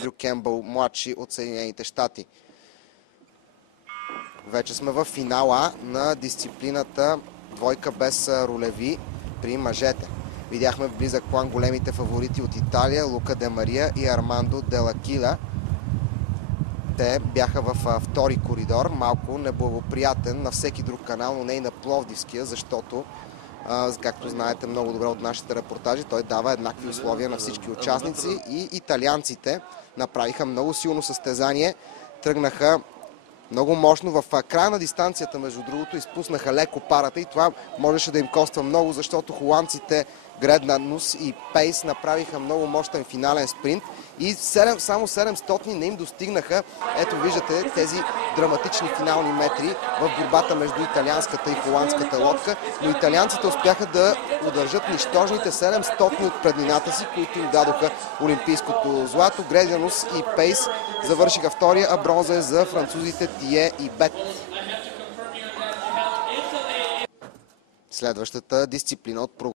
Андрю Кембъл, младши от Съединените щати. Вече сме в финала на дисциплината двойка без ролеви при мъжете. Видяхме в близък план големите фаворити от Италия, Лука Де Мария и Армандо Делакиля. Те бяха във втори коридор, малко неблагоприятен на всеки друг канал, но не и на Пловдивския, защото, както знаете много добре от нашите репортажи, той дава еднакви условия на всички участници и италианците направиха много силно състезание, тръгнаха много мощно. В края на дистанцията, между другото, изпуснаха леко парата и това можеше да им коства много, защото холандците Греднанус и Пейс направиха много мощен финален спринт и само 700 не им достигнаха. Ето виждате тези драматични финални метри в борбата между италианската и холандската лодка, но италианците успяха да удържат нищожните 700 от преднината си, които им дадоха олимпийското злато. Греднанус и Пейс завършиха втория, а бронза е за французите Тие и Бет. Следващата дисциплина от